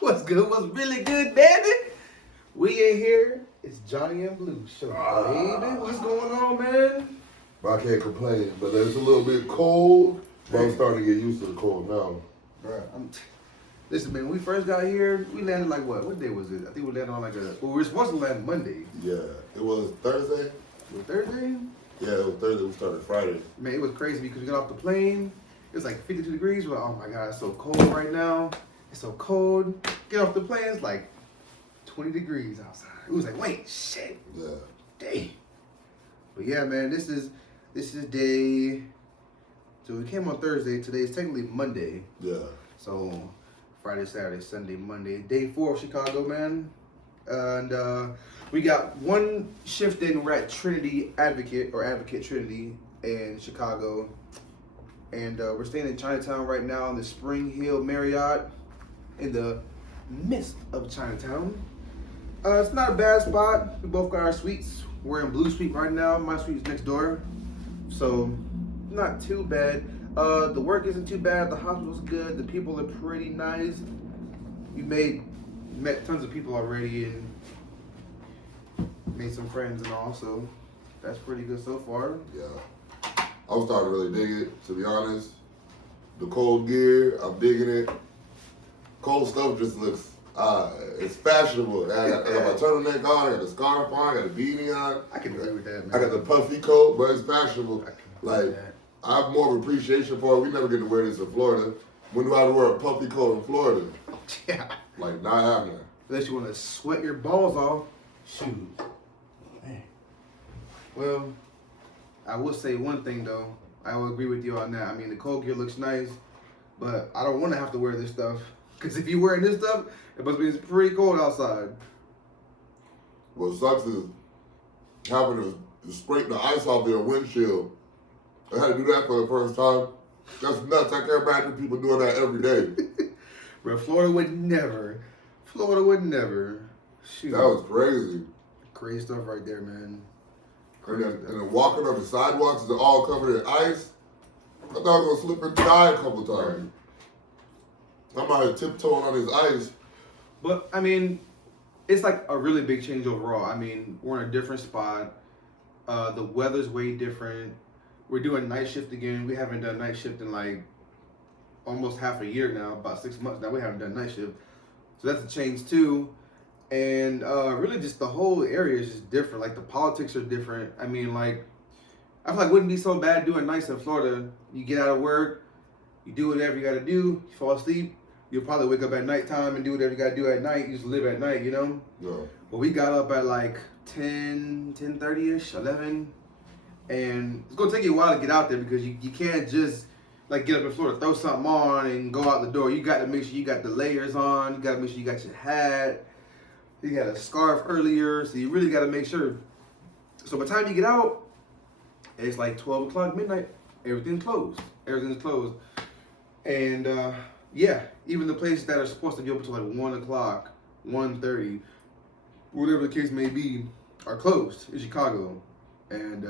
What's good? What's really good, baby? We in here. It's Jonny and Blue show, baby. What's going on, man? I can't complain, but it's a little bit cold. But I'm starting to get used to the cold now. Bro, listen, man. When we first got here, we landed like what? What day was it? I think we landed on like a. Well, we were supposed to land Monday. Yeah, it was Thursday. Was it Thursday? Yeah, it was Thursday. We started Friday. Man, it was crazy because we got off the plane. It was like 52 degrees. We're like, oh my god, it's so cold right now. It's so cold. Get off the plane. It's like 20 degrees outside. It was like, wait, shit. Yeah. Dang. But yeah, man, this is day. So we came on Thursday. Today is technically Monday. Yeah. So Friday, Saturday, Sunday, Monday. Day 4 of Chicago, man. And we got one shift in. We're at Trinity Advocate Trinity in Chicago. And we're staying in Chinatown right now in the Spring Hill Marriott in the midst of Chinatown. It's not a bad spot. We both got our suites. We're in Blue Suite right now. My suite's next door. So not too bad. The work isn't too bad. The hospital's good. The people are pretty nice. We met tons of people already and made some friends and all. So that's pretty good so far. Yeah. I'm starting to really dig it, to be honest. The cold gear, I'm digging it. Cold stuff just looks, it's fashionable. I got my turtleneck on, I got the scarf on, I got the beanie on. I can agree with that, man. I got the puffy coat, but it's fashionable. Like, that. I have more of appreciation for it. We never get to wear this in Florida. When do I wear a puffy coat in Florida? Yeah. Like, not happening. Unless you want to sweat your balls off. Shoot. Man. Well, I will say one thing though. I will agree with you on that. I mean, the cold gear looks nice, but I don't want to have to wear this stuff. Because if you're wearing this stuff, it must be it's pretty cold outside. What sucks is having to scrape the ice off their windshield. I had to do that for the first time. That's nuts. I can't imagine people doing that every day. But Florida would never. Shoot. That was crazy. Crazy stuff right there, man. And then walking up the sidewalks that are all covered in ice. I thought I was gonna slip and die a couple times. I'm out here tiptoeing on this ice. But I mean, it's like a really big change overall. I mean, we're in a different spot. The weather's way different. We're doing night shift again. We haven't done night shift in like almost half a year now, about 6 months now. We haven't done night shift. So that's a change too. And really just the whole area is just different. Like the politics are different. I mean, like, I feel like it wouldn't be so bad doing nights in Florida. You get out of work, you do whatever you gotta do, you fall asleep, you'll probably wake up at nighttime and do whatever you gotta do at night. You just live at night, you know? Yeah. But we got up at like 10:30ish, 11. And it's gonna take you a while to get out there because you can't just like get up in Florida, throw something on and go out the door. You gotta make sure you got the layers on, you gotta make sure you got your hat. You had a scarf earlier, so you really got to make sure. So by the time you get out, it's like 12 o'clock, midnight. Everything's closed. And yeah, even the places that are supposed to be open till like 1 o'clock, 1:30, whatever the case may be, are closed in Chicago. And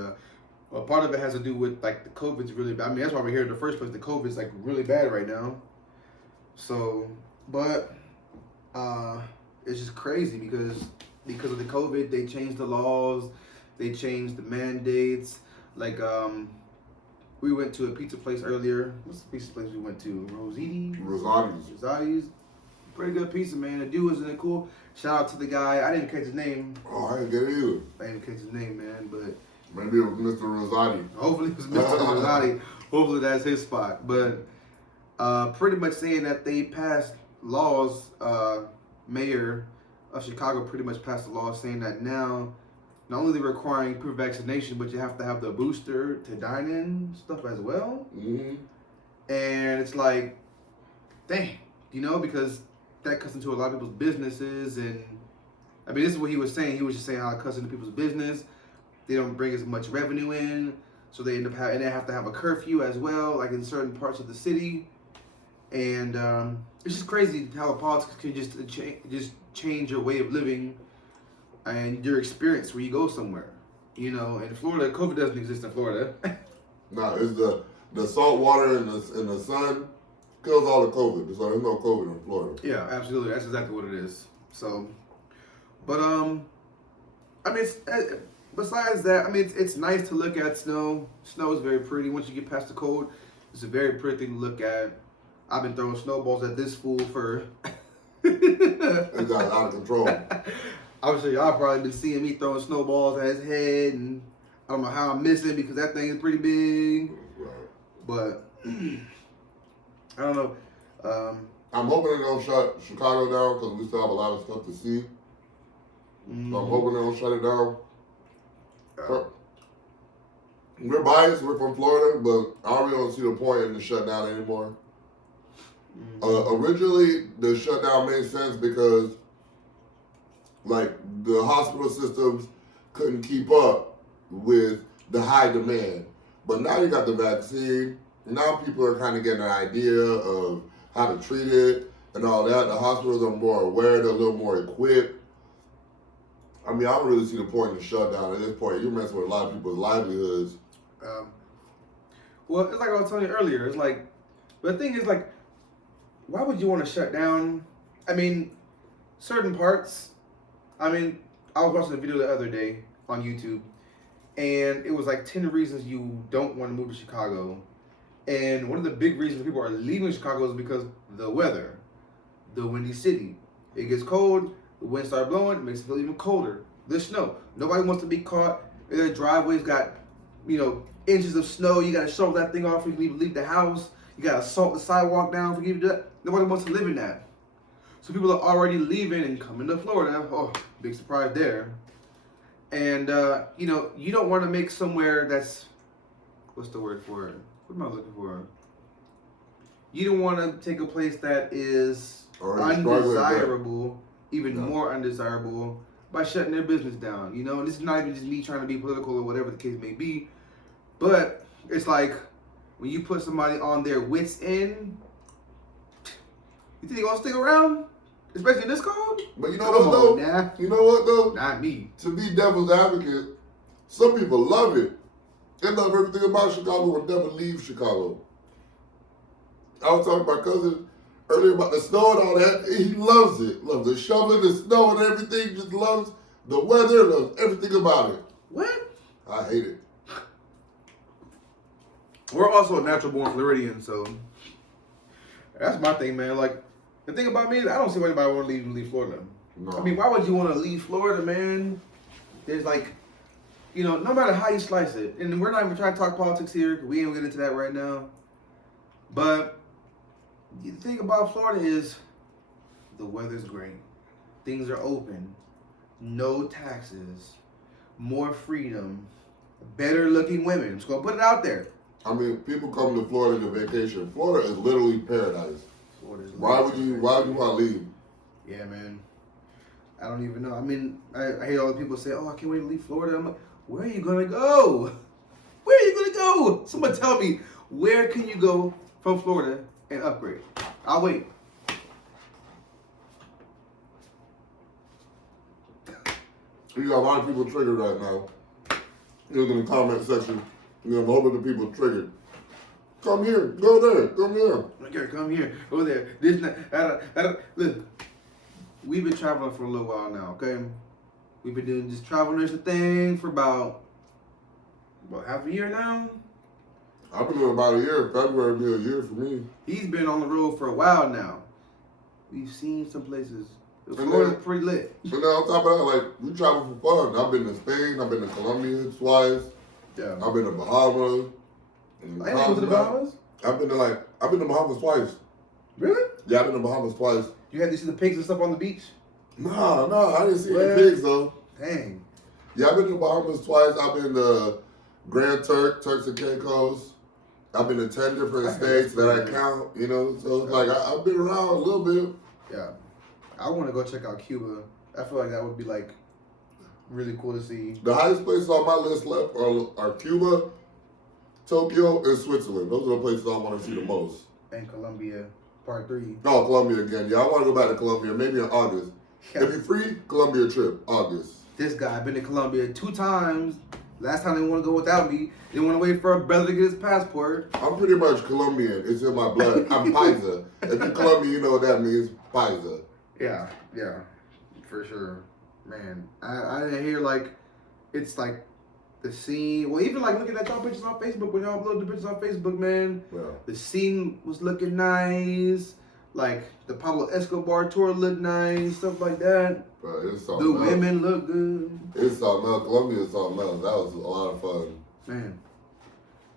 well, part of it has to do with like the COVID's really bad. I mean, that's why we're here in the first place. The COVID's like really bad right now. So, but it's just crazy because of the COVID, they changed the laws, they changed the mandates. Like, we went to a pizza place earlier. What's the pizza place we went to? Rosati's. Pretty good pizza, man. The dude was in it cool. Shout out to the guy. I didn't catch his name. Oh, I didn't get it either. I didn't catch his name, man, but maybe it was Mr. Rosati. Hopefully it was Mr. Rosati. Hopefully that's his spot. But pretty much saying that they passed laws, mayor of Chicago pretty much passed a law saying that now not only they're requiring proof of vaccination, but you have to have the booster to dine in stuff as well. Mm-hmm. And it's like, dang, you know, because that cuts into a lot of people's businesses. And I mean, this is what he was saying. He was just saying how it cuts into people's business. They don't bring as much revenue in, so they end up and they have to have a curfew as well, like in certain parts of the city. And it's just crazy how the politics can just change your way of living and your experience where you go somewhere. You know, in Florida, COVID doesn't exist in Florida. No, it's the salt water and the sun kills all the COVID. So there's no COVID in Florida. Yeah, absolutely. That's exactly what it is. So, but I mean, it's, besides that, I mean, it's nice to look at snow. Snow is very pretty. Once you get past the cold, it's a very pretty thing to look at. I've been throwing snowballs at this fool for. It got out of control. I'm sure y'all probably been seeing me throwing snowballs at his head, and I don't know how I'm missing because that thing is pretty big. Right. But I don't know. I'm hoping they don't shut Chicago down because we still have a lot of stuff to see. So I'm hoping they don't shut it down. We're biased. We're from Florida, but I really don't see the point in the shutdown anymore. Originally, the shutdown made sense because, like, the hospital systems couldn't keep up with the high demand. But now you got the vaccine. Now people are kind of getting an idea of how to treat it and all that. The hospitals are more aware. They're a little more equipped. I mean, I don't really see the point in the shutdown at this point. You're messing with a lot of people's livelihoods. Well, it's like I was telling you earlier. It's like, the thing is, like, why would you want to shut down? I mean, certain parts. I mean, I was watching a video the other day on YouTube, and it was like 10 reasons you don't want to move to Chicago. And one of the big reasons people are leaving Chicago is because the weather, the windy city. It gets cold, the wind starts blowing, it makes it feel even colder. The snow. Nobody wants to be caught. Their driveway's got, inches of snow. You got to shovel that thing off before you leave the house. You got to salt the sidewalk down before you do that. Nobody wants to live in that. So people are already leaving and coming to Florida. Oh, big surprise there. And, you don't want to make somewhere that's, what's the word for it? What am I looking for? You don't want to take a place that is undesirable, even more undesirable, by shutting their business down. And this is not even just me trying to be political or whatever the case may be, but it's like when you put somebody on their wits end, you think they're gonna stick around, especially in this cold? But you know what though? You know what though? Not me. To be devil's advocate, some people love it. They love everything about Chicago and never leave Chicago. I was talking to my cousin earlier about the snow and all that. He loves it. Loves the shoveling, the snow and everything. Just loves the weather, loves everything about it. What? I hate it. We're also a natural born Floridian, so that's my thing, man. Like, the thing about me is I don't see why anybody want to leave Florida. No. I mean, why would you want to leave Florida, man? There's like, no matter how you slice it, and we're not even trying to talk politics here. We ain't gonna get into that right now. But the thing about Florida is the weather's great. Things are open. No taxes. More freedom. Better looking women. I'm just gonna put it out there. I mean, people come to Florida to vacation. Florida is literally paradise. Why would you want to leave? Yeah, man. I don't even know. I mean, I hear all the people say, "Oh, I can't wait to leave Florida." I'm like, where are you gonna go? Where are you gonna go? Someone tell me, where can you go from Florida and upgrade? I'll wait. You got a lot of people triggered right now. Look in the comment section. I'm hoping the people triggered. Come here, go there, come here. Okay, come here, go there. This, that. Look, we've been traveling for a little while now, okay? We've been doing this travel nursing thing for about half a year now. I've been doing about a year. February will be a year for me. He's been on the road for a while now. We've seen some places. Florida's pretty lit. And then on top of that, like, we travel for fun. I've been to Spain. I've been to Colombia twice. Yeah. I've been to Bahamas. I ain't been to the Bahamas? I've been to Bahamas twice. Really? Yeah, I've been to Bahamas twice. You had to see the pigs and stuff on the beach? No, I didn't see any pigs though. Dang. Yeah, I've been to Bahamas twice. I've been to Grand Turks and Caicos. I've been to 10 different states that I count, so it's like I've been around a little bit. Yeah. I want to go check out Cuba. I feel like that would be like really cool to see. The highest places on my list left are Cuba, Tokyo, and Switzerland. Those are the places I want to see the most. And Colombia, part 3. No, Colombia again. Yeah, I want to go back to Colombia, maybe in August. Yeah. If you're free, Colombia trip, August. This guy, been to Colombia 2 times, Last time they want to go without me. They want to wait for a brother to get his passport. I'm pretty much Colombian. It's in my blood. I'm Paisa. If you're Colombian, you know what that means. Paisa. Yeah, for sure. Man, I didn't hear like, it's like the scene. Well, even like looking at y'all pictures on Facebook, when y'all upload the pictures on Facebook, man, Yeah. the scene was looking nice. Like the Pablo Escobar tour looked nice, stuff like that. Bro, it's The something else. women look good. It's something else. Colombia is something else. That was a lot of fun. Man,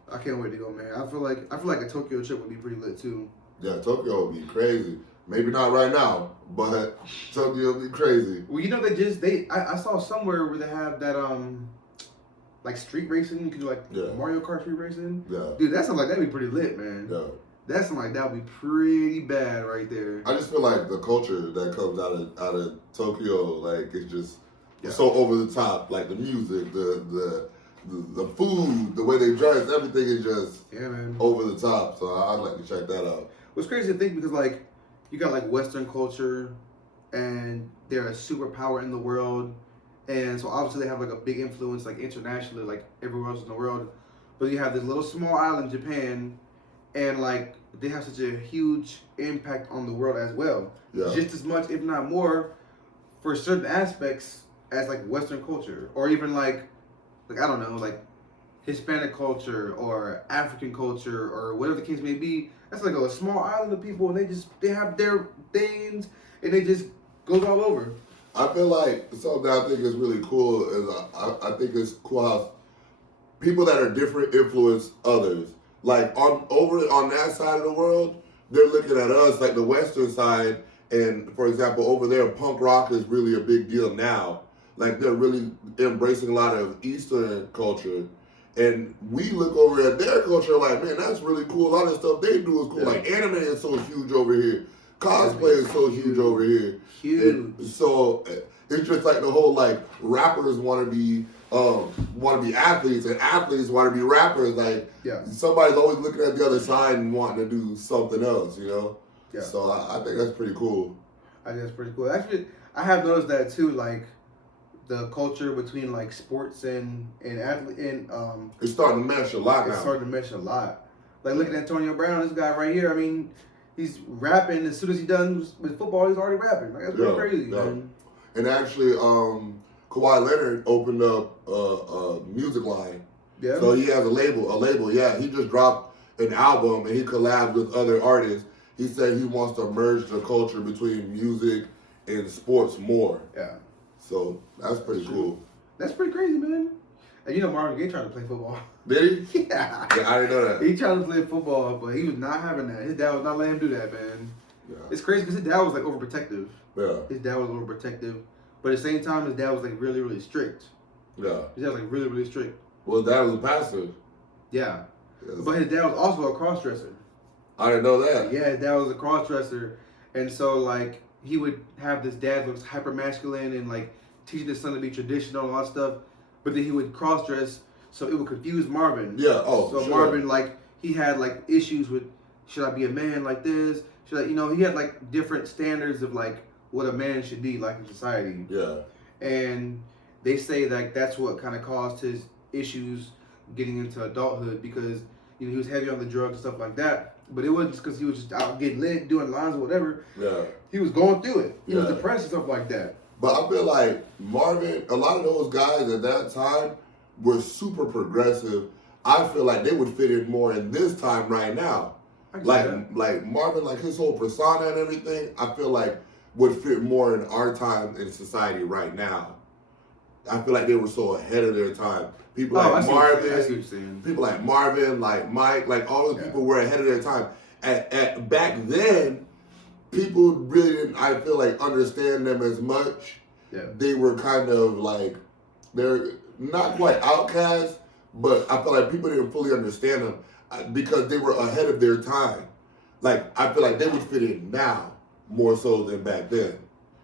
I can't wait to go, man. I feel like a Tokyo trip would be pretty lit too. Yeah, Tokyo would be crazy. Maybe not right now, but Tokyo would be crazy. Well, you know I saw somewhere where they have that like street racing. You can do like Mario Kart street racing. Yeah. Dude, that sounds like that'd be pretty lit, man. Yeah. That sounds like that would be pretty bad right there. I just feel like the culture that comes out of Tokyo, like it's just so over the top. Like the music, the food, the way they dress, everything is just man, over the top. So I'd like to check that out. What's crazy to think because like you got like Western culture, and they're a superpower in the world, and so obviously they have like a big influence like internationally, like everywhere else in the world. But you have this little small island, Japan. And like they have such a huge impact on the world as well, just as much, if not more, for certain aspects as like Western culture, or even like I don't know, like Hispanic culture or African culture or whatever the case may be. That's like a small island of people, and they have their things, and they just goes all over. I feel like something I think is really cool is I think it's cool how people that are different influence others. Like over on that side of the world, they're looking at us like the Western side, and for example, over there, punk rock is really a big deal now. Like they're really embracing a lot of Eastern culture, and we look over at their culture like, man, that's really cool. A lot of stuff they do is cool. Like anime is so huge over here, cosplay is so huge over here. Huge. And so it's just like the whole like rappers want to be athletes, and athletes want to be rappers. Like somebody's always looking at the other side and wanting to do something else, you know. Yeah. So I think that's pretty cool. I think that's pretty cool. Actually, I have noticed that too. Like the culture between like sports and athlete and it's starting to mesh a lot now. It's starting to mesh a lot. Like looking at Antonio Brown, this guy right here. I mean, he's rapping as soon as he done with football. He's already rapping. Like that's pretty crazy. Yeah. Man. And actually, Kawhi Leonard opened up a music line. Yeah. So he has a label. Yeah, he just dropped an album and he collabed with other artists. He said he wants to merge the culture between music and sports more. Yeah. So that's pretty cool. That's pretty crazy, man. And you know Marvin Gaye tried to play football. Did he? Yeah. Yeah, I didn't know that. He tried to play football, but he was not having that. His dad was not letting him do that, man. Yeah. It's crazy because his dad was like overprotective. Yeah. His dad was overprotective. But at the same time, his dad was like really, really strict. Yeah. His dad was like really, really strict. Well, his dad was a pastor. Yeah. Yes. But his dad was also a cross-dresser. I didn't know that. Yeah, his dad was a cross-dresser. And so, like, he would have this dad looks hyper-masculine and, like, teaching his son to be traditional and all that stuff. But then he would cross-dress, so it would confuse Marvin. Yeah, So sure. Marvin, like, he had, like, issues with, should I be a man like this? Should I, you know, he had, like, different standards of, like, what a man should be like in society. Yeah. And they say that that's what kind of caused his issues getting into adulthood because, you know, he was heavy on the drugs and stuff like that. But it wasn't just because he was just out getting lit, doing lines or whatever. Yeah. He was going through it. He was depressed and stuff like that. But I feel like Marvin, a lot of those guys at that time were super progressive. I feel like they would fit in more in this time right now. Like Marvin, like his whole persona and everything, I feel like would fit more in our time in society right now. I feel like they were so ahead of their time. People like Marvin, people like Marvin, like Mike, like all those people were ahead of their time. At back then, people really didn't, I feel like, understand them as much. Yeah. They were kind of like, they're not quite outcasts, but I feel like people didn't fully understand them because they were ahead of their time. Like, I feel like they would fit in now more so than back then.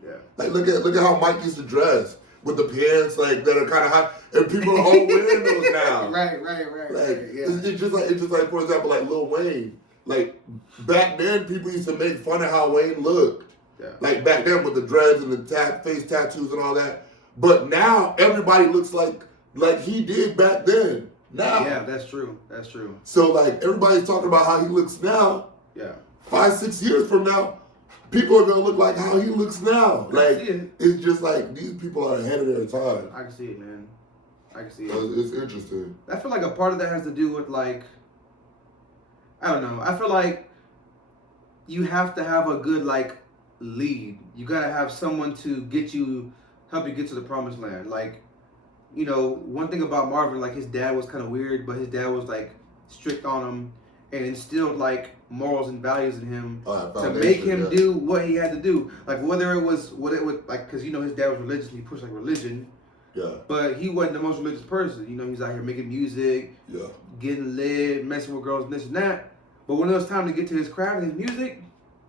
Yeah. Like, look at how Mike used to dress with the pants like that are kind of high, and people are all wearing those now. Right. Like, yeah. It's just like, for example, like Lil Wayne. Like, back then, people used to make fun of how Wayne looked. Yeah. Like, back then with the dreads and the face tattoos and all that. But now, everybody looks like like he did back then. Now. Yeah, that's true. That's true. So like everybody's talking about how he looks now. Yeah. 5-6 years from now, people are gonna look like how he looks now. Like it's just like these people are ahead of their time. I can see it, man. I can see it. It's interesting. I feel like a part of that has to do with like, I don't know. I feel like you have to have a good like lead. You gotta have someone to help you get to the promised land. Like, you know, one thing about Marvin, like his dad was kind of weird, but his dad was like strict on him and instilled like morals and values in him to make him do what he had to do. Like whether it was like, because you know his dad was religious and he pushed like religion. Yeah. But he wasn't the most religious person. You know, he's out here making music, getting lit, messing with girls, and this and that. But when it was time to get to his craft and his music,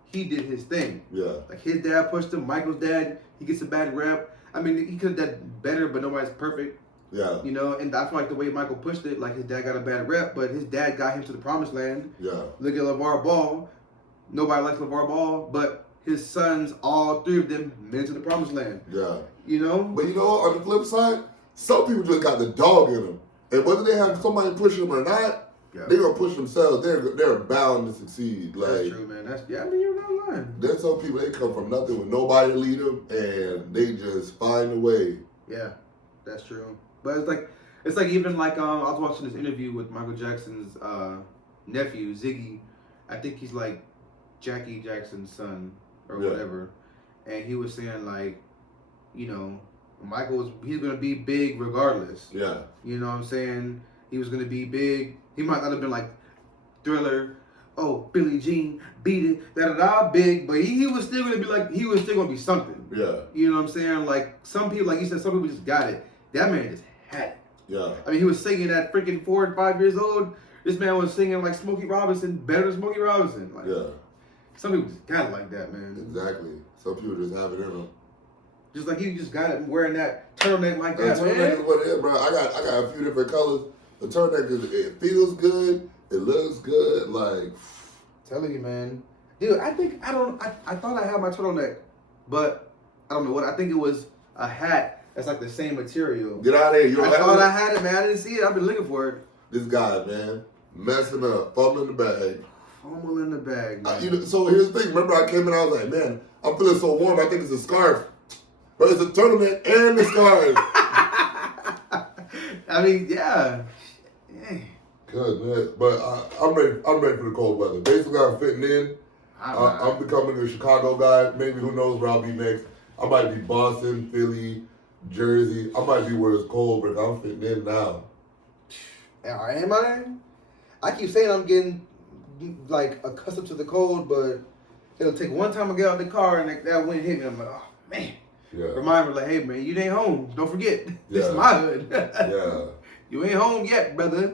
he did his thing. Yeah. Like his dad pushed him. Michael's dad, he gets a bad rep. I mean, he could have done better, but nobody's perfect. Yeah. You know, and I feel like the way Michael pushed it, like his dad got a bad rep, but his dad got him to the promised land. Yeah. Look at LeVar Ball. Nobody likes LeVar Ball, but his sons, all three of them, made it to the promised land. Yeah. You know? But you know, on the flip side, some people just got the dog in them. And whether they have somebody push them or not, they're going to push themselves. They're bound to succeed. Like, that's true, man. I mean, you're not lying. There's some people, they come from nothing with nobody to lead them, and they just find a way. Yeah, that's true. But it's like even like I was watching this interview with Michael Jackson's nephew, Ziggy. I think he's like Jackie Jackson's son or whatever. And he was saying like, you know, he's gonna be big regardless. Yeah. You know what I'm saying? He was gonna be big. He might not have been like Thriller, Billie Jean, Beat It, big, but he was still gonna be like, he was still gonna be something. Yeah. You know what I'm saying? Like some people, like you said, some people just got it. That man just had it. Yeah. I mean, he was singing at freaking 4 and 5 years old. This man was singing like Smokey Robinson, better than Smokey Robinson. Like, some people just got it like that, man. Exactly. Some people just have it in them. Just like he just got it wearing that turtleneck like that, man. Turtleneck is what it is, bro. I got a few different colors. The turtleneck it feels good. It looks good. Like, telling you, man. Dude, I thought I had my turtleneck, but I don't know what. I think it was a hat that's like the same material. Get out of here. You I thought I had it, man. I didn't see it. I've been looking for it. This guy, man, messing up, fumbling the bag. Fumbling the bag, man. So here's the thing. Remember, I came in, I was like, man, I'm feeling so warm. I think it's a scarf. But it's a turtleneck and the scarf. I mean, yeah. Good, man. But I'm ready for the cold weather. Basically, I'm fitting in. I'm becoming a Chicago guy. Maybe who knows where I'll be next. I might be Boston, Philly, Jersey. I might be where it's cold, but I'm fitting in now. Am I? I keep saying I'm getting like accustomed to the cold, but it'll take one time I get out of the car and that wind hit me. I'm like, oh man. Yeah. Remind me like, hey man, you ain't home. Don't forget. This is my hood. Yeah. You ain't home yet, brother.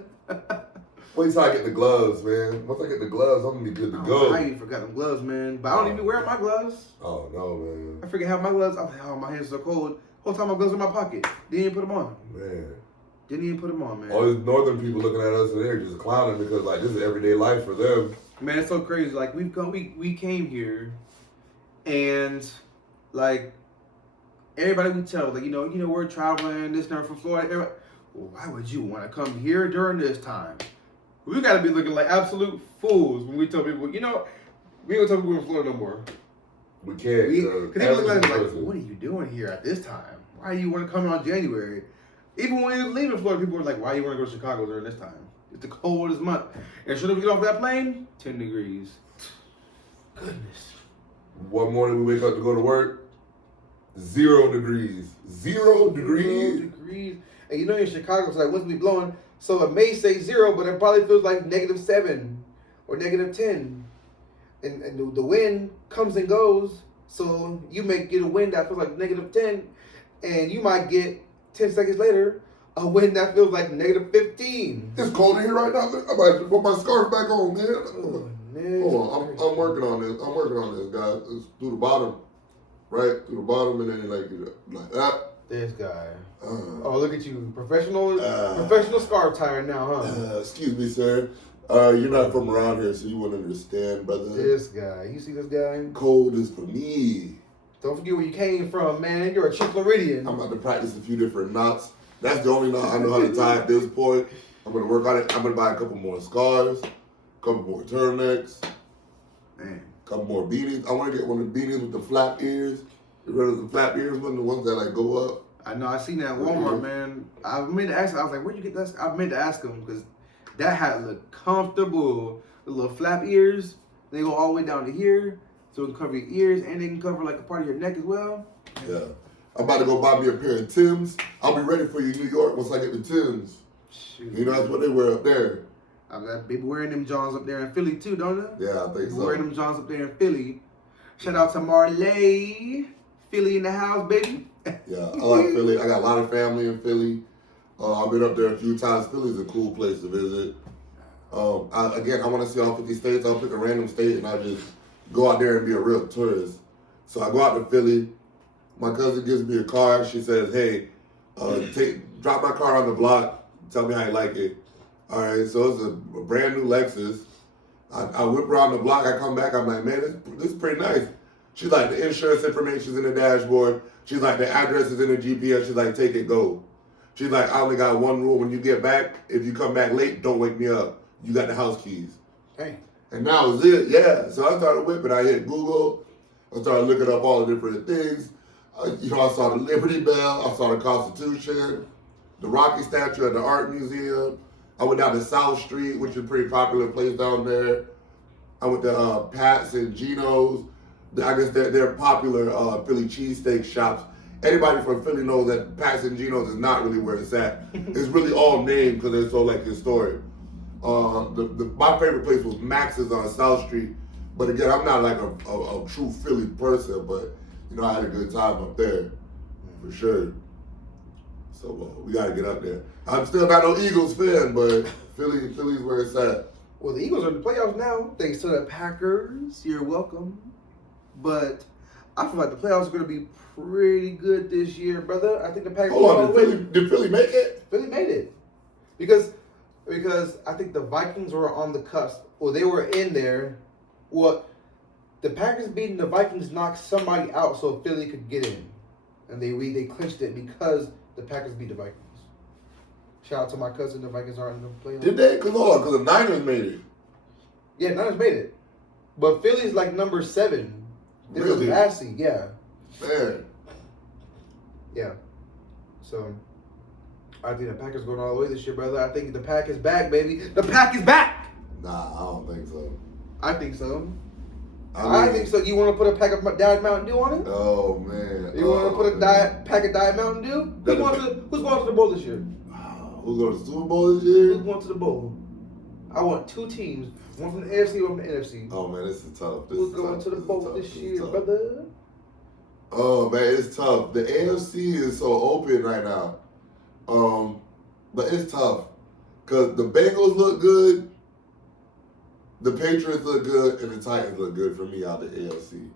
Wait till I get the gloves, man. Once I get the gloves, I'm gonna be good to go. I even forgot them gloves, man. But I don't even wear my gloves. Oh no, man. I forget how my gloves. I'm like, oh, my hands are so cold. Whole time my gloves in my pocket. Didn't even put them on. Man. Didn't even put them on, man. All these northern people looking at us and they're just clowning because like this is everyday life for them. Man, it's so crazy. Like we came here, and like everybody we tell, like you know we're traveling this and that from Florida. Everybody, well, why would you want to come here during this time? We gotta be looking like absolute fools when we tell people, you know, we don't tell people we're in Florida no more. We can't. Because they look at us like, what are you doing here at this time? Why do you want to come out in January? Even when you're leaving Florida, people are like, why do you want to go to Chicago during this time? It's the coldest month. And should we get off that plane? 10 degrees. Goodness. One morning we wake up to go to work, 0 degrees. 0 degrees? 0 degrees. And you know in Chicago, it's like winds be blowing, so it may say 0, but it probably feels like -7 or -10. And the wind comes and goes, so you may get a wind that feels like -10, and you might get 10 seconds later a wind that feels like -15. It's cold in here right now. I might have to put my scarf back on, man. Oh, man. Hold on, I'm working on this. I'm working on this, guys. It's through the bottom, right? Through the bottom, and then like that. This guy. Oh, look at you, professional scarf tire now, huh? Excuse me, sir. You're not from around here, so you wouldn't understand, brother. This guy. You see this guy? Cold is for me. Don't forget where you came from, man. You're a Chick Floridian. I'm about to practice a few different knots. That's the only knot I know how to tie at this point. I'm gonna work on it. I'm gonna buy a couple more scarves, a couple more turtlenecks, Man. a couple more beanies. I want to get one of the beanies with the flap ears. You remember the flap ears one, the ones that like go up? I know. I seen that at Walmart, man. I meant to ask him. I was like, "Where'd you get that?" I meant to ask him because that hat looked comfortable. The little flap ears, they go all the way down to here, so it can cover your ears and they can cover like a part of your neck as well. Yeah. I'm about to go buy me a pair of Timbs. I'll be ready for you in New York once I get the Timbs. Shoot. You know, that's what they wear up there. I've got people wearing them Johns up there in Philly too, don't they? Yeah, I think People so. wearing them Johns up there in Philly. Shout out to Marley. Philly in the house, baby. Yeah, I like Philly. I got a lot of family in Philly. I've been up there a few times. Philly's a cool place to visit. I want to see all 50 states. I'll pick a random state and I'll just go out there and be a real tourist. So I go out to Philly. My cousin gives me a car. She says, "Hey, drop my car on the block. Tell me how you like it." All right, so it's a brand new Lexus. I whip around the block. I come back. I'm like, "Man, this is pretty nice." She's like, "The insurance information's in the dashboard." She's like, "The address is in the GPS." She's like, "Take it, go." She's like, "I only got one rule. When you get back, if you come back late, don't wake me up. You got the house keys." Hey. And that was it, yeah. So I started whipping. I hit Google. I started looking up all the different things. I saw the Liberty Bell. I saw the Constitution, the Rocky statue at the Art Museum. I went down to South Street, which is a pretty popular place down there. I went to Pat's and Geno's. I guess they're popular Philly cheesesteak shops. Anybody from Philly knows that Pat's and Geno's is not really where it's at. It's really all named because they're so like historic. My favorite place was Max's on South Street. But again, I'm not like a true Philly person, but you know, I had a good time up there, for sure. So we got to get up there. I'm still not no Eagles fan, but Philly's where it's at. Well, the Eagles are in the playoffs now, thanks to the Packers. You're welcome. But I feel like the playoffs are going to be pretty good this year, brother. I think the Packers. Hold on, did Philly make it? Philly made it because I think the Vikings were on the cusp. Well, they were in there. Well, the Packers beating the Vikings knocked somebody out so Philly could get in, and they clinched it because the Packers beat the Vikings. Shout out to my cousin. The Vikings aren't in the playoffs. Did they? Because the Niners made it. Yeah, Niners made it, but Philly's like number 7. This Really? is last seed, yeah. Man. Yeah. So, I think the Packers going all the way this year, brother. I think the Pack is back, baby. The Pack is back! Nah, I don't think so. I think so. I think so. You want to put a pack of Diet Mountain Dew on it? Oh, man. You want to put a pack of Diet Mountain Dew? Who's going to the bowl this year? Who's going to the Super Bowl this year? Who's going to the bowl? I want 2 teams. One from the AFC, one from the NFC. Oh, man, this is tough. Who's going to the bowl this year, brother? Oh, man, it's tough. The AFC is so open right now. But it's tough. Because the Bengals look good, the Patriots look good, and the Titans look good for me out of the AFC.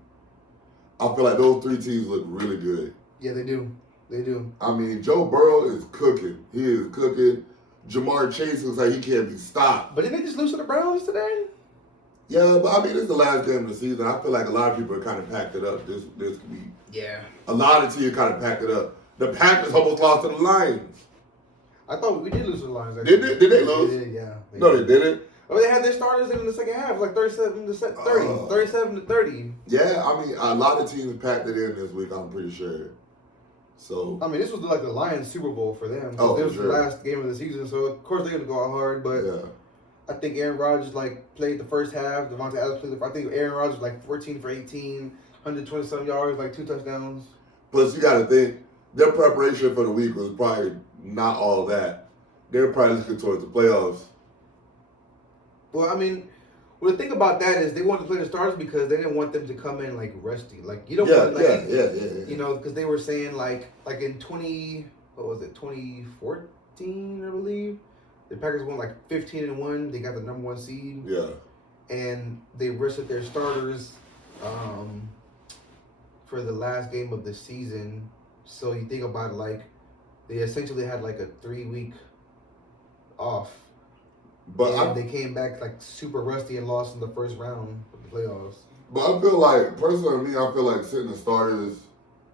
I feel like those 3 teams look really good. Yeah, they do. They do. I mean, Joe Burrow is cooking. He is cooking. Jamar Chase looks like he can't be stopped. But didn't they just lose to the Browns today? Yeah, but I mean, it's the last game of the season. I feel like a lot of people are kind of packed it up. This could be. Yeah. A lot of teams kind of packed it up. The Packers almost lost to the Lions. I thought we did lose to the Lions. Actually. Did they lose? They did, yeah. No, they didn't. Oh, they had their starters in the second half, like 37 to 30. 37 to 30. Yeah, I mean, a lot of teams packed it in this week, I'm pretty sure. So. I mean, this was like the Lions Super Bowl for them. Oh, This was sure. the last game of the season, so of course they're going to go out hard, but Yeah. I think Aaron Rodgers played the first half. Devontae Adams played I think Aaron Rodgers was 14 for 18, 120-some yards, 2 touchdowns. Plus, you got to think, their preparation for the week was probably not all that. They were probably looking towards the playoffs. Well, I mean, the thing about that is they wanted to play the starters because they didn't want them to come in rusty. You don't want Yeah. You know, because they were saying in 2014, I believe, the Packers won 15-1. They got the number 1 seed. Yeah. And they rested their starters for the last game of the season. So you think about it, they essentially had a 3-week off. But they came back super rusty and lost in the first round of the playoffs. But I feel like, personally, I feel like sitting the starters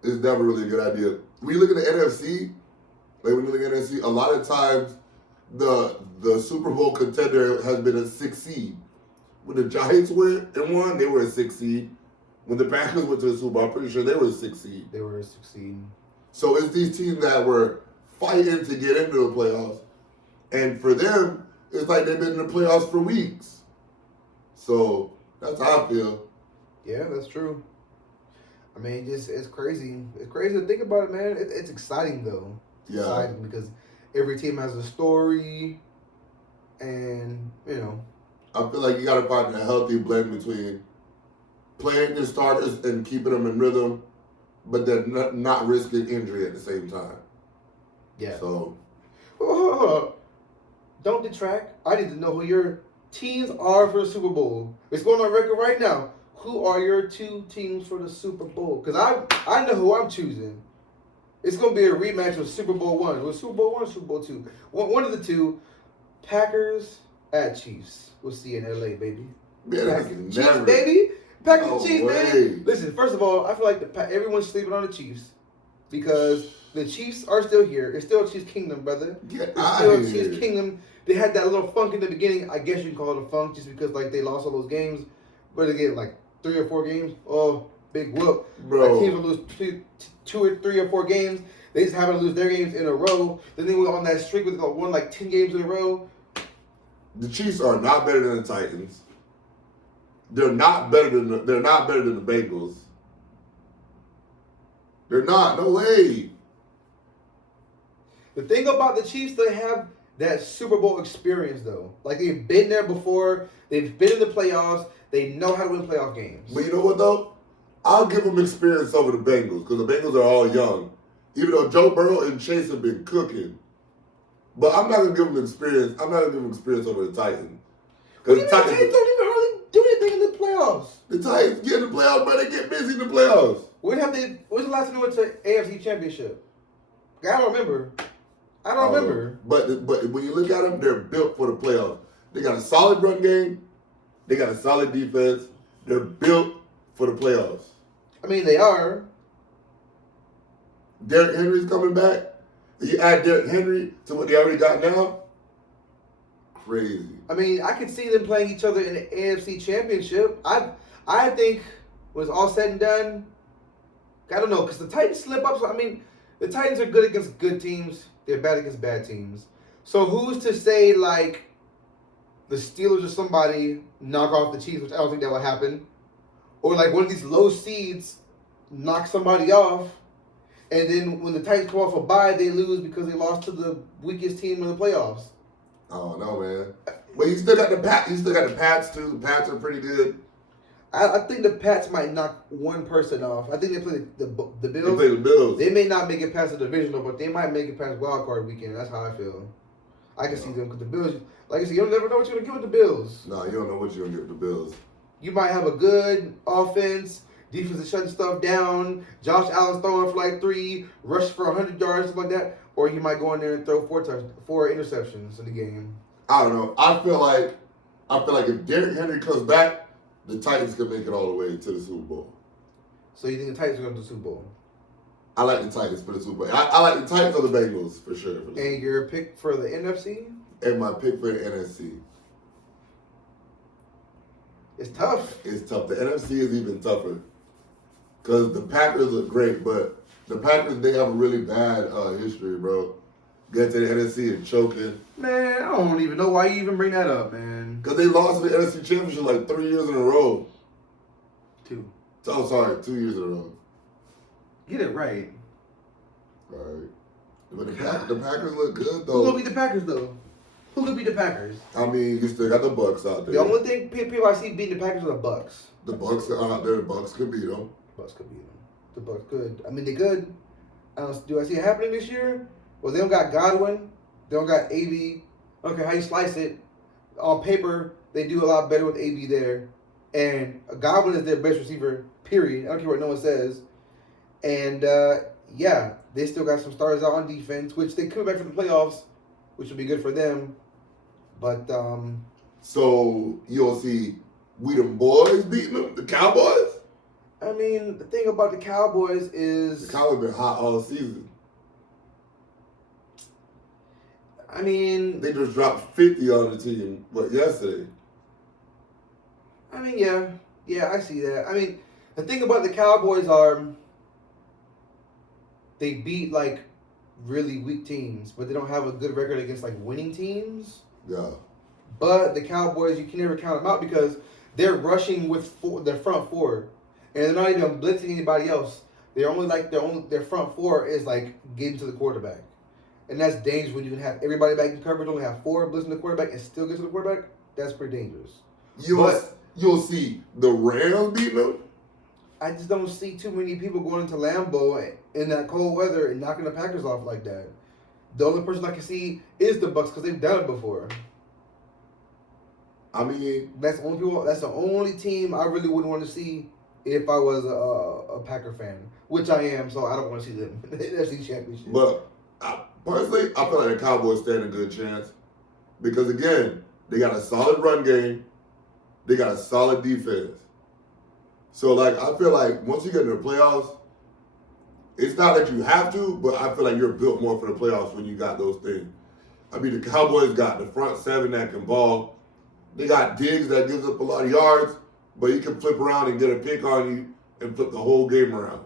is never really a good idea. When you look at the NFC, Like when you look at NFC, a lot of times the Super Bowl contender has been a 6 seed. When the Giants went and won, they were a 6 seed. When the Packers went to the Super Bowl, I'm pretty sure they were a 6 seed. They were a 6 seed. So it's these teams that were fighting to get into the playoffs. And for them, it's like they've been in the playoffs for weeks. So that's how I feel. Yeah, that's true. I mean, it's crazy. It's crazy to think about it, man. It's exciting, though. It's exciting because every team has a story. And, you know. I feel like you got to find a healthy blend between playing your starters and keeping them in rhythm, but then not risking injury at the same time. Yeah. So. Hold on. Don't detract. I need to know who your teams are for the Super Bowl. It's going on record right now. Who are your 2 teams for the Super Bowl? Because I know who I'm choosing. It's going to be a rematch of Super Bowl 1. Was Super Bowl 1 or Super Bowl 2? One of the two. Packers at Chiefs. We'll see you in L.A., baby. Man, Packers Chiefs, baby. Packers and Chiefs, way. baby. Listen, first of all, I feel like everyone's sleeping on the Chiefs because the Chiefs are still here. It's still Chiefs Kingdom, brother. Get It's still Chiefs Kingdom. They had that little funk in the beginning. I guess you can call it a funk just because like they lost all those games. But they get like 3 or 4 games. Oh, big whoop. Bro. Like teams will lose 2 or 3 or 4 games. They just happen to lose their games in a row. Then they went on that streak with won like 10 games in a row. The Chiefs are not better than the Titans. They're not better than the Bengals. They're not. No way. The thing about the Chiefs, they have that Super Bowl experience though. Like they've been there before. They've been in the playoffs. They know how to win playoff games. But you know what though? I'll give them experience over the Bengals because the Bengals are all young. Even though Joe Burrow and Chase have been cooking. But I'm not gonna give them experience. I'm not gonna give them experience over the Titans. Because the Titans don't even hardly do anything in the playoffs. The Titans get in the playoffs, but they get busy in the playoffs. When's the last time they went to AFC Championship? I don't remember. I don't remember. But when you look at them, they're built for the playoffs. They got a solid run game. They got a solid defense. They're built for the playoffs. I mean, they are. Derrick Henry's coming back. You add Derrick Henry to what they already got now. Crazy. I mean, I could see them playing each other in the AFC Championship. I think when it's all said and done, I don't know, because the Titans slip up. So, I mean, the Titans are good against good teams. They're bad against bad teams. So who's to say, like, the Steelers or somebody knock off the Chiefs, which I don't think that will happen. Or, like, one of these low seeds knock somebody off. And then when the Titans come off a bye, they lose because they lost to the weakest team in the playoffs. I don't know, man. But you still got the Pats too. The Pats are pretty good. I think the Pats might knock one person off. I think they play the Bills. They play the Bills. They may not make it past the divisional, but they might make it past wild card weekend. That's how I feel. I can see them because the Bills, like I said, you'll never know what you're gonna get with the Bills. No, you don't know what you're gonna get with the Bills. You might have a good offense. Defense is shutting stuff down. Josh Allen's throwing for like 3, rush for 100 yards, stuff like that. Or he might go in there and throw 4 interceptions in the game. I don't know. I feel like if Derrick Henry comes back, the Titans can make it all the way to the Super Bowl. So you think the Titans are going to the Super Bowl? I like the Titans for the Super Bowl. I like the Titans or the Bengals for sure. And your pick for the NFC? And my pick for the NFC. It's tough. It's tough. The NFC is even tougher. Because the Packers are great, but the Packers, they have a really bad history, bro. Get to the NFC and choking. Man, I don't even know why you even bring that up, man. Because they lost the NFC Championship like 3 years in a row. 2. Oh, sorry, 2 years in a row. Get it right. All right. But the Packers look good, Who though. gonna beat the Packers, though? Who could beat the Packers? I mean, you still got the Bucks out there. The only thing people I see beating the Packers are the Bucks. The Bucks are out there. The Bucks could beat them. Bucks could beat them. The Bucks could. I mean, they could. Do I see it happening this year? Well, they don't got Godwin. They don't got AB. Okay, how you slice it. On paper, they do a lot better with AB there. And Godwin is their best receiver, period. I don't care what no one says. And, yeah, they still got some stars out on defense, which they come back from the playoffs, which will be good for them. But, So, you'll see we them boys beating them, the Cowboys? I mean, the thing about the Cowboys is... The Cowboys been hot all season. I mean, They just dropped 50 on the team, yesterday? I mean, yeah, I see that. I mean, the thing about the Cowboys are they beat like really weak teams, but they don't have a good record against like winning teams. Yeah. But the Cowboys, you can never count them out because they're rushing with their front four, and they're not even blitzing anybody else. They're only like their front four is like getting to the quarterback, and that's dangerous when you can have everybody back in coverage, only have 4 blitzing the quarterback, and still get to the quarterback. That's pretty dangerous. You'll see the Rams beating them. I just don't see too many people going into Lambeau in that cold weather and knocking the Packers off like that. The only person I can see is the Bucks because they've done it before. I mean, That's the only team I really wouldn't want to see if I was a Packer fan, which I am. So I don't want to see them in the NFC Championship. but personally, I feel like the Cowboys stand a good chance because again, they got a solid run game, they got a solid defense. So like, I feel like once you get into the playoffs, it's not that you have to, but I feel like you're built more for the playoffs when you got those things. I mean, the Cowboys got the front 7 that can ball. They got Diggs that gives up a lot of yards, but he can flip around and get a pick on you and flip the whole game around.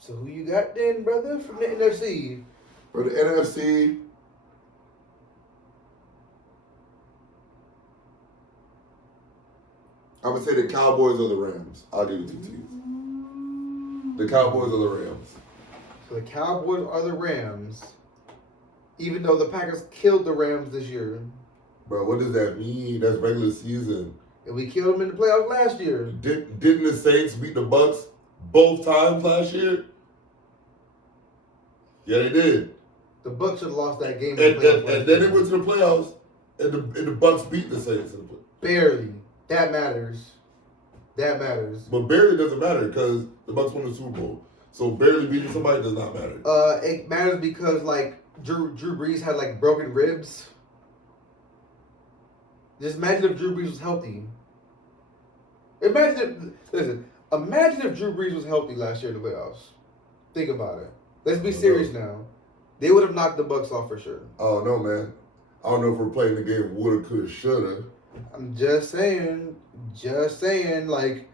So who you got then, brother, from the NFC? For the NFC, I would say the Cowboys or the Rams. I'll give you 2 teams. The Cowboys or the Rams. So the Cowboys are the Rams, even though the Packers killed the Rams this year. Bro, what does that mean? That's regular season. And we killed them in the playoffs last year. Didn't the Saints beat the Bucks both times last year? Yeah, they did. The Bucks should have lost that game. And then they went to the playoffs, and the Bucks beat the Saints in the playoffs. Barely. That matters. That matters. But barely doesn't matter because the Bucks won the Super Bowl. So barely beating somebody does not matter. It matters because like Drew Brees had like broken ribs. Just imagine if Drew Brees was healthy. Imagine if Drew Brees was healthy last year in the playoffs. Think about it. Let's be serious now. They would have knocked the Bucks off for sure. Oh no, man. I don't know if we're playing the game woulda, coulda, shoulda. I'm just saying, like,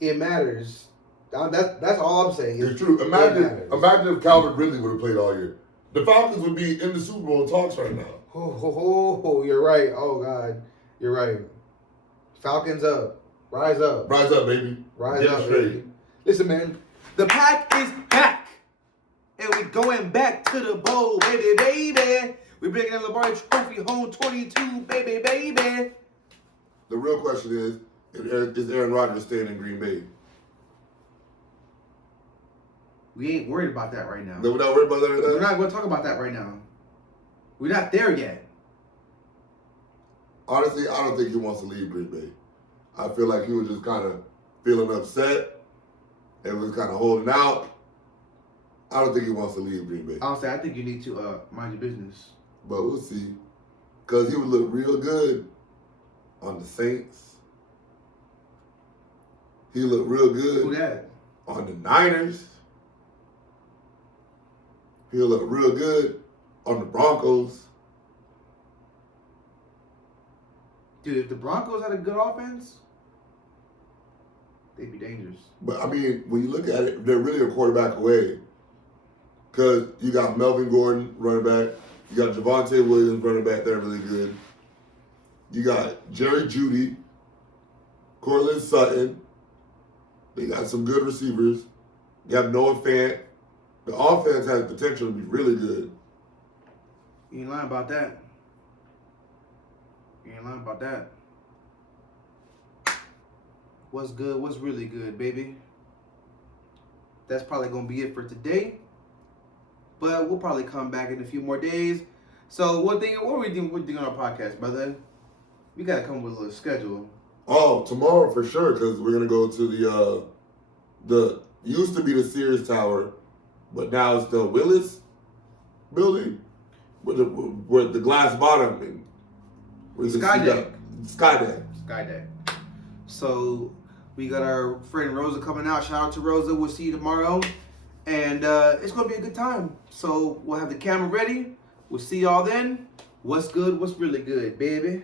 it matters. That's all I'm saying. It's true. Imagine if Calvin Ridley would have played all year. The Falcons would be in the Super Bowl talks right now. Oh, you're right. Oh, God. You're right. Falcons up. Rise up. Rise up, baby. Rise Get up, straight. baby. Listen, man. The Pack is back. And we going back to the bowl, baby, baby. We bringing the Lombardi Trophy home 22, baby, baby. The real question is Aaron Rodgers staying in Green Bay? We ain't worried about that right now. We're not worried about that right now? We're not going to talk about that right now. We're not there yet. Honestly, I don't think he wants to leave Green Bay. I feel like he was just kind of feeling upset and was kind of holding out. I don't think he wants to leave Green Bay. Honestly, I think you need to mind your business. But we'll see. Because he would look real good on the Saints. He looked real good Who that? on the Niners. He'll look real good on the Broncos. Dude, if the Broncos had a good offense, they'd be dangerous. But, I mean, when you look at it, they're really a quarterback away. Because you got Melvin Gordon, running back. You got Javonte Williams, running back there, really good. You got Jerry Jeudy, Cortland Sutton. They got some good receivers. You have Noah Fant. The offense has potential to be really good. You ain't lying about that. You ain't lying about that. What's good? What's really good, baby? That's probably going to be it for today. But we'll probably come back in a few more days. So what are we doing on our podcast, brother? We got to come with a little schedule. Oh, tomorrow for sure, because we're going to go to the used to be the Sears Tower, but now it's the Willis building with the glass bottom. And Skydeck. Skydeck. So we got our friend Rosa coming out. Shout out to Rosa. We'll see you tomorrow. And it's going to be a good time. So we'll have the camera ready. We'll see y'all then. What's good? What's really good, baby?